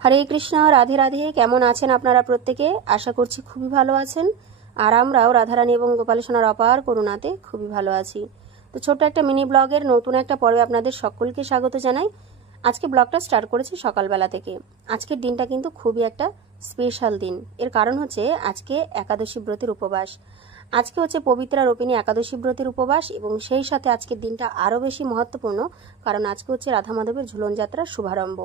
হরে কৃষ্ণ, রাধে রাধে। কেমন আছেন আপনারা প্রত্যেকে? আশা করছি খুবই ভালো আছেন। আর আমরাও রাধারানী এবং গোপাল সোনার অপার করুণাতে খুবই ভালো আছি। তো ছোট্ট একটা মিনি ব্লগের নতুন একটা পর্বে আপনাদের সকলকে স্বাগত জানাই। আজকে ব্লগটা স্টার্ট করেছি সকালবেলা থেকে। আজকের দিনটা কিন্তু খুবই একটা স্পেশাল দিন। এর কারণ হচ্ছে আজকে একাদশী ব্রতের উপবাস। আজকে হচ্ছে পবিত্রা রোপিণী একাদশী ব্রতের উপবাস এবং সেই সাথে আজকের দিনটা আরও বেশি মহত্বপূর্ণ, কারণ আজকে হচ্ছে রাধা মাধবের ঝুলন যাত্রার শুভারম্ভ।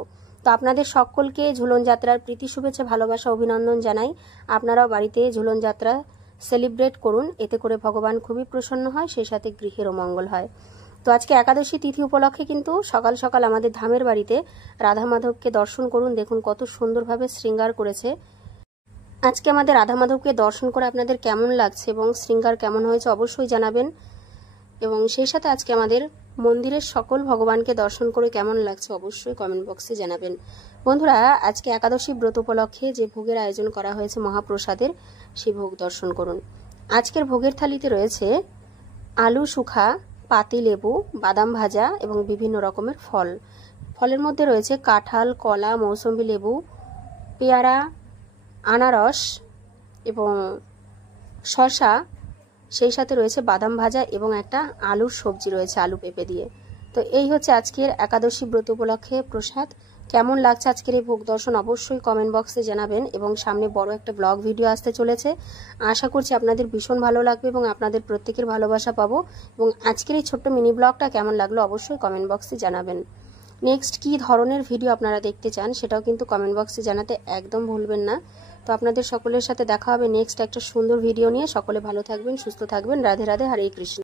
তো আপনাদের সকলকে ঝুলন যাত্রার প্রীতি শুভেচ্ছা ভালোবাসা অভিনন্দন জানাই। আপনারাও বাড়িতে ঝুলন যাত্রা সেলিব্রেট করুন, এতে করে ভগবান খুবই প্রসন্ন হয়, সেই সাথে গৃহেরও মঙ্গল হয়। তো আজকে একাদশী তিথি উপলক্ষে কিন্তু সকাল সকাল আমাদের ধামের বাড়িতে রাধা মাধবকে দর্শন করুন। দেখুন কত সুন্দরভাবে শৃঙ্গার করেছে। আজকে আমাদের রাধা মাধবকে দর্শন করে আপনাদের কেমন লাগছে এবং শৃঙ্গার কেমন হয়েছে অবশ্যই জানাবেন। এবং সেই সাথে আজকে আমাদের মন্দিরের সকল ভগবানকে দর্শন করে কেমন লাগছে অবশ্যই কমেন্ট বক্সে জানাবেন। বন্ধুরা, আজকে একাদশী ব্রত উপলক্ষে যে ভোগের আয়োজন করা হয়েছে মহাপ্রসাদের, সেই ভোগ দর্শন করুন। আজকের ভোগের থালিতে রয়েছে আলু শুখা, পাতি লেবু, বাদাম ভাজা এবং বিভিন্ন রকমের ফল। ফলের মধ্যে রয়েছে কাঁঠাল, কলা, মৌসম্বি লেবু, পেয়ারা, আনারস এবং শসা, সেই সাথে রয়েছে বাদাম ভাজা এবং একটা আলুর সবজি রয়েছে আলু পেঁপে দিয়ে। তো এই হচ্ছে আজকের একাদশী ব্রত উপলক্ষে প্রসাদ। কেমন লাগছে আজকের এই ভোগ দর্শন অবশ্যই কমেন্ট বক্সে জানাবেন। এবং সামনে বড় একটা ব্লগ ভিডিও আসতে চলেছে, আশা করছি আপনাদের ভীষণ ভালো লাগবে এবং আপনাদের প্রত্যেকের ভালোবাসা পাবো। এবং আজকের এই ছোট্ট মিনি ব্লগটা কেমন লাগলো অবশ্যই কমেন্ট বক্সে জানাবেন। নেক্সট কী ধরনের ভিডিও আপনারা দেখতে চান সেটাও কিন্তু কমেন্ট বক্সে জানাতে একদম ভুলবেন না। তো আপনাদের সকলের সাথে দেখা হবে নেক্সট একটা সুন্দর ভিডিও নিয়ে। সকলে ভালো থাকবেন, সুস্থ থাকবেন। রাধে রাধে, হরে কৃষ্ণ।